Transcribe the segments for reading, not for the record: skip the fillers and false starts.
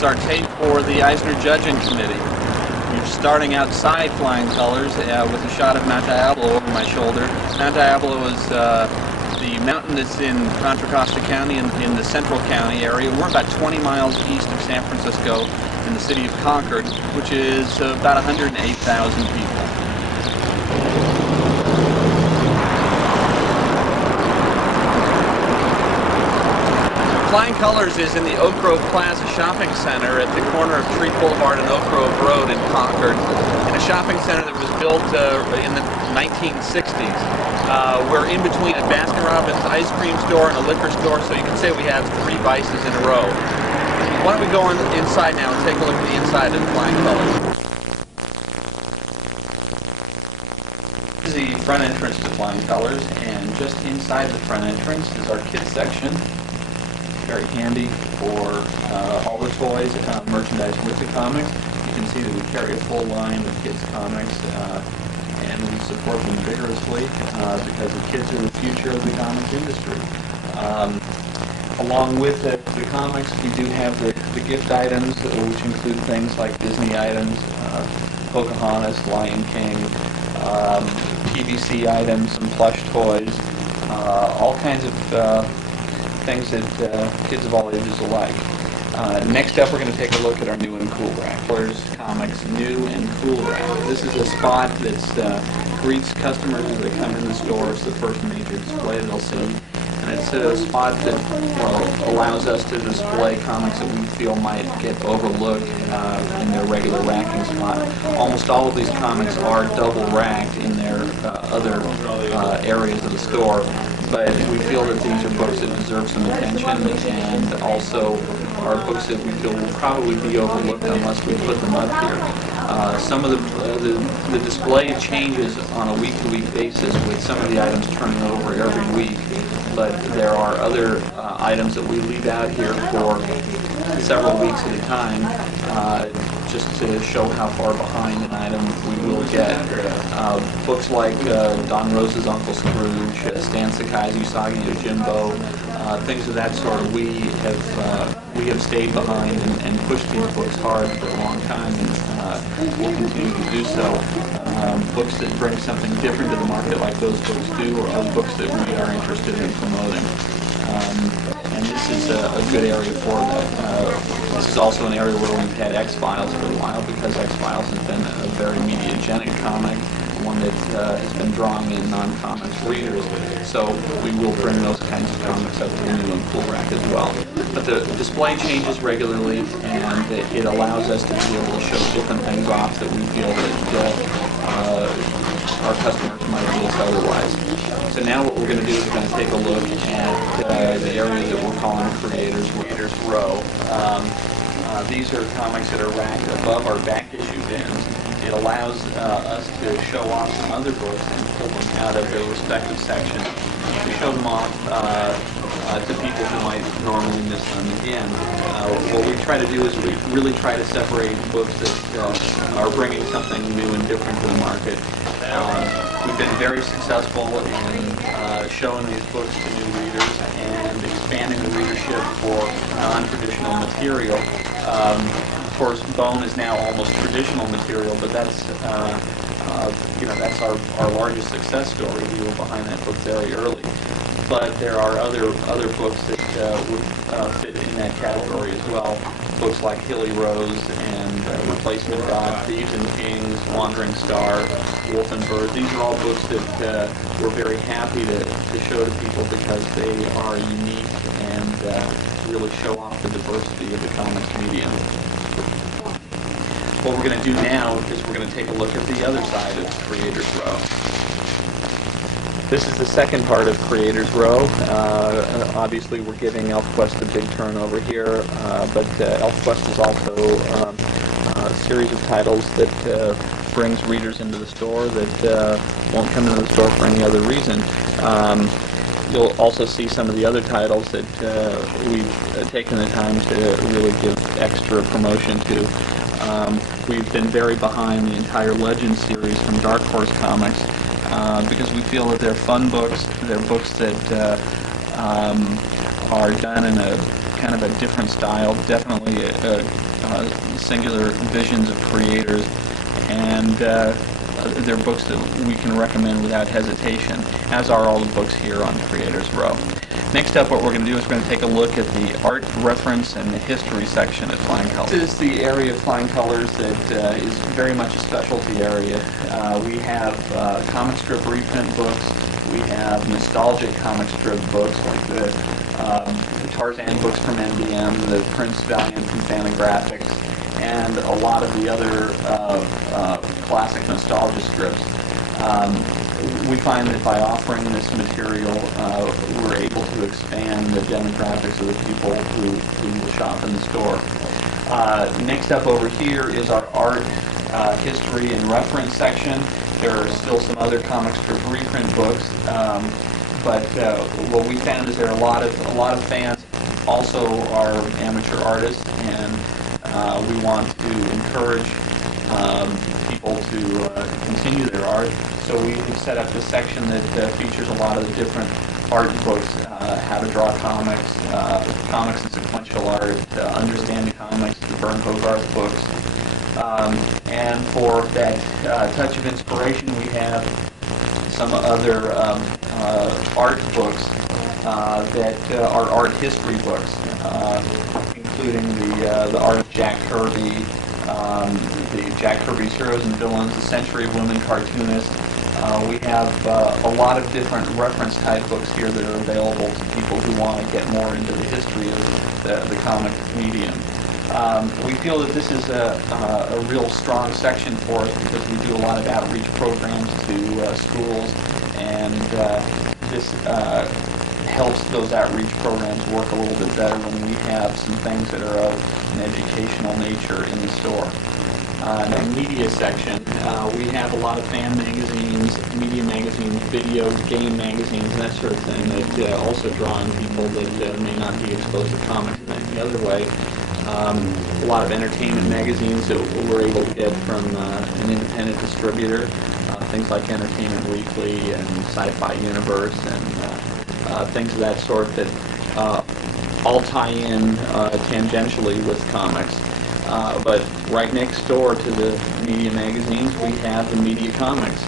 is our tape for the Eisner Judging Committee. You're starting outside Flying Colors with a shot of Mount Diablo over my shoulder. Mount Diablo is the mountain that's in Contra Costa County in the central county area. We're about 20 miles east of San Francisco in the city of Concord, which is about 108,000 people. Flying Colors is in the Oak Grove Plaza Shopping Center at the corner of Treat Boulevard and Oak Grove Road in Concord, in a shopping center that was built in the 1960s. We're in between a Baskin-Robbins ice cream store and a liquor store, so you can say we have 3 vices in a row. Why don't we go inside now and take a look at the inside of the Flying Colors. This is the front entrance to Flying Colors, and just inside the front entrance is our kids section. Very handy for all the toys, merchandise with the comics. You can see that we carry a full line of kids comics, and we support them vigorously because the kids are the future of the comics industry. Along with the comics, we do have the gift items, which include things like Disney items, Pocahontas, Lion King, PVC items, some plush toys, all kinds of things that kids of all ages alike. Next up, we're going to take a look at our new and cool rack. There's comics new and cool rack. This is a spot that greets customers as they come in the store. It's the first major display they'll see. And it's a spot that allows us to display comics that we feel might get overlooked in their regular racking spot. Almost all of these comics are double racked in their other areas of the store, but we feel that these are books that deserve some attention, and also are books that we feel will probably be overlooked unless we put them up here. Some of the display changes on a week-to-week basis, with some of the items turning over every week, but there are other items that we leave out here for several weeks at a time, just to show how far behind an item we will get. Books like Don Rose's Uncle Scrooge, Stan Sakai's Usagi Yojimbo, things of that sort. We have stayed behind and pushed these books hard for a long time, and we'll continue to do so. Books that bring something different to the market, like those books do, are books that we are interested in promoting. And this is a good area for that. This is also an area where we've had X-Files for a while, because X-Files has been a very mediagenic comic, one that has been drawing in non-comics readers. So we will bring those kinds of comics up to the new and cool rack as well. But the display changes regularly, and it allows us to be able to show different things off that we feel that our customers might miss otherwise. So now what we're going to do is we're going to take a look at the area that we're calling Creators Row. These are comics that are racked above our back issue bins. It allows us to show off some other books and pull them out of their respective sections to show them off to people who might normally miss them again. What we try to do is we really try to separate books that are bringing something new and different to the market. We've been very successful in showing these books to new readers and expanding the readership for non-traditional material. Of course, Bone is now almost traditional material, but that's that's our largest success story. We were behind that book very early. But there are other books that would fit in that category as well. Books like Hilly Rose and Replacement God, Thieves and Kings, Wandering Star, Wolf and Bird. These are all books that we're very happy to show to people because they are unique and really show off the diversity of the comics medium. What we're going to do now is we're going to take a look at the other side of Creators Row. This is the second part of Creators Row. Obviously, we're giving ElfQuest a big turn over here, but ElfQuest is also a series of titles that brings readers into the store that won't come into the store for any other reason. You'll also see some of the other titles that we've taken the time to really give extra promotion to. We've been very behind the entire Legends series from Dark Horse Comics because we feel that they're fun books. They're books that are done in a kind of a different style, definitely singular visions of creators, and they're books that we can recommend without hesitation, as are all the books here on Creators Row. Next up, what we're going to do is we're going to take a look at the art reference and the history section at Flying Colors. This is the area of Flying Colors that is very much a specialty area. We have comic strip reprint books. We have nostalgic comic strip books like the Tarzan books from NBM, the Prince Valiant from Fantagraphics, and a lot of the other classic nostalgia strips. We find that by offering this material, we're able to expand the demographics of the people who shop in the store. Next up over here is our art, history, and reference section. There are still some other comic strip reprint books, but what we found is there are a lot of fans also are amateur artists, and we want to encourage people to continue their art. So we have set up this section that features a lot of the different art books, how to draw comics, comics and sequential art, understanding comics, the Vern Hogarth books. And for that touch of inspiration, we have some other art books that are art history books, including the art of Jack Kirby, the Jack Kirby's Heroes and Villains, the Century of Women Cartoonists. We have a lot of different reference type books here that are available to people who want to get more into the history of the comic medium. We feel that this is a real strong section for us because we do a lot of outreach programs to schools, and this helps those outreach programs work a little bit better when we have some things that are of an educational nature in the store. In the media section, we have a lot of fan magazines, media magazines, videos, game magazines, and that sort of thing that also draw on people that may not be exposed to comics in any other way. A lot of entertainment magazines that we're able to get from an independent distributor, things like Entertainment Weekly and Sci-Fi Universe and things of that sort that all tie in tangentially with comics. But right next door to the media magazines, we have the media comics.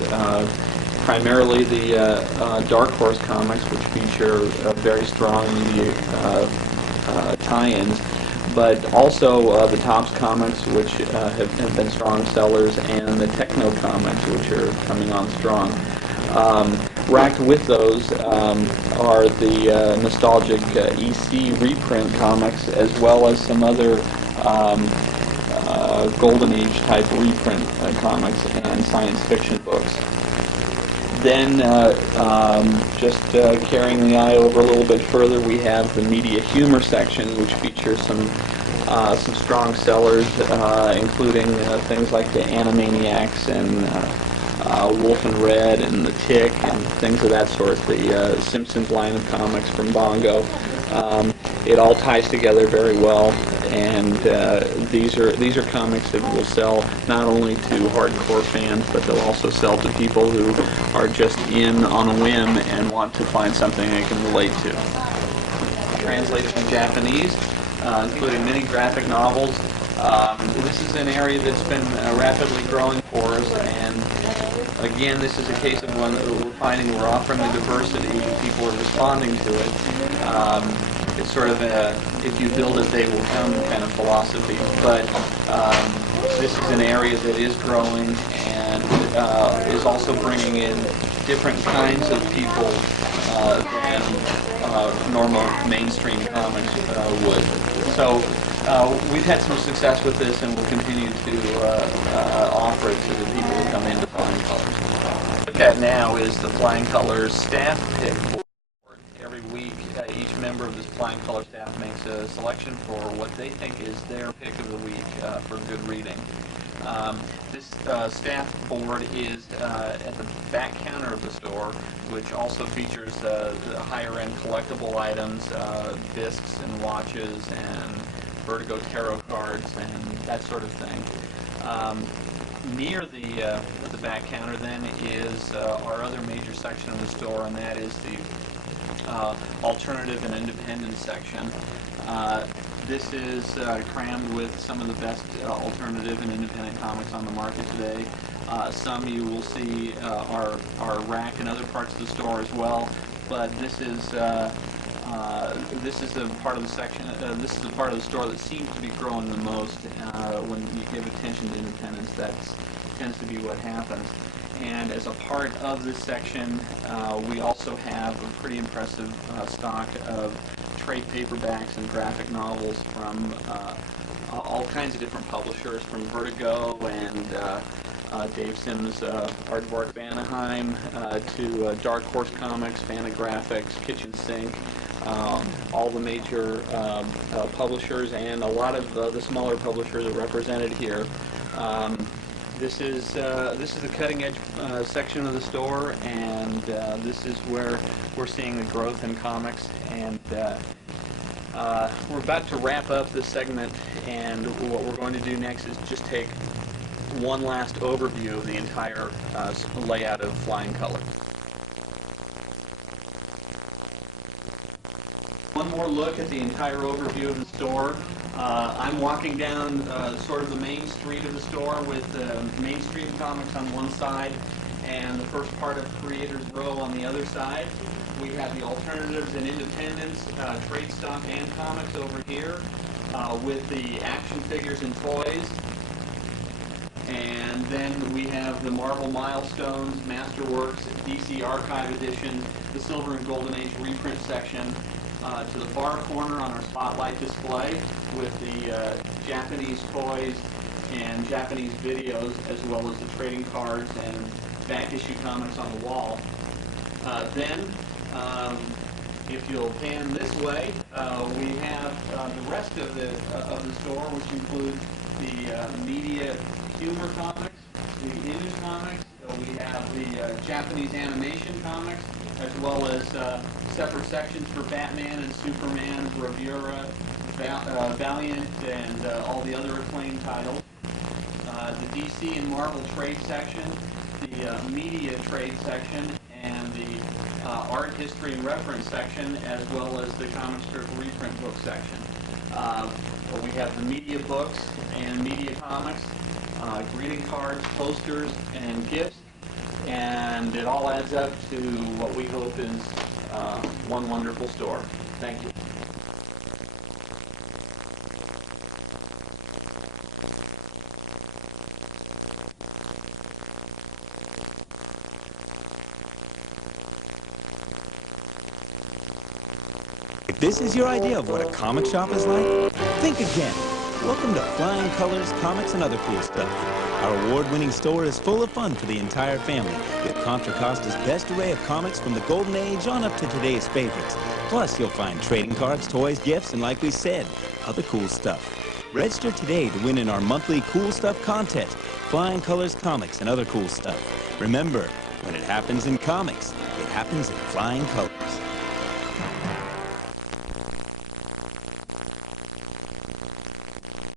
Primarily the Dark Horse comics, which feature very strong media tie-ins, but also the Topps comics, which have been strong sellers, and the Techno comics, which are coming on strong. Racked with those are the nostalgic EC reprint comics, as well as some other Golden Age type reprint comics and science fiction books. Then, just carrying the eye over a little bit further, we have the media humor section, which features some strong sellers, including things like the Animaniacs and Wolf and Red and the Tick and things of that sort. The Simpsons line of comics from Bongo. It all ties together very well, and these are comics that will sell not only to hardcore fans, but they'll also sell to people who are just in on a whim and want to find something they can relate to. Translated from Japanese, including many graphic novels. This is an area that's been rapidly growing for us, and again, this is a case of one that we're finding we're offering the diversity, people are responding to it. It's sort of a, if you build it, they will come kind of philosophy, but this is an area that is growing and is also bringing in different kinds of people than normal mainstream comics would. So we've had some success with this, and we'll continue to offer it to the people who come into Flying Colors. What we look at now is the Flying Colors staff pick board. Every week, each member of this Flying Colors staff makes a selection for what they think is their pick of the week for good reading. This staff board is at the back counter of the store, which also features the higher-end collectible items, discs and watches and Vertigo tarot cards and that sort of thing. Near the back counter then is our other major section of the store, and that is the alternative and independent section. This is crammed with some of the best alternative and independent comics on the market today. Some you will see are racked in other parts of the store as well, but this is the part of the section. This is the part of the store that seems to be growing the most. When you give attention to independence, that tends to be what happens. And as a part of this section, we also have a pretty impressive stock of trade paperbacks and graphic novels from all kinds of different publishers, from Vertigo and Dave Sims' Aardvark of Anaheim to Dark Horse Comics, Fantagraphics, Kitchen Sink, all the major publishers and a lot of the smaller publishers are represented here. This is the cutting edge section of the store, and this is where we're seeing the growth in comics. And we're about to wrap up this segment, and what we're going to do next is just take one last overview of the entire layout of Flying Colors. One more look at the entire overview of the store. I'm walking down sort of the main street of the store with Main Street Comics on one side and the first part of Creators Row on the other side. We have the alternatives and independents, trade stock and comics over here with the action figures and toys. And then we have the Marvel Milestones, Masterworks, DC Archive Edition, the Silver and Golden Age reprint section. To the far corner on our spotlight display with the Japanese toys and Japanese videos, as well as the trading cards and back issue comics on the wall. If you'll pan this way, we have the rest of the store, which includes the media humor comics, the image comics. We have the Japanese animation comics, as well as separate sections for Batman and Superman, Bravura, Valiant, and all the other acclaimed titles. The DC and Marvel trade section, the media trade section, and the art history and reference section, as well as the comic strip reprint book section. We have the media books and media comics, greeting cards, posters, and gifts. And it all adds up to what we hope is one wonderful store. Thank you. If this is your idea of what a comic shop is like, think again. Welcome to Flying Colors, Comics, and Other Cool Stuff. Our award-winning store is full of fun for the entire family, with Contra Costa's best array of comics from the Golden Age on up to today's favorites. Plus, you'll find trading cards, toys, gifts, and like we said, other cool stuff. Register today to win in our monthly Cool Stuff contest, Flying Colors, Comics, and Other Cool Stuff. Remember, when it happens in comics, it happens in Flying Colors.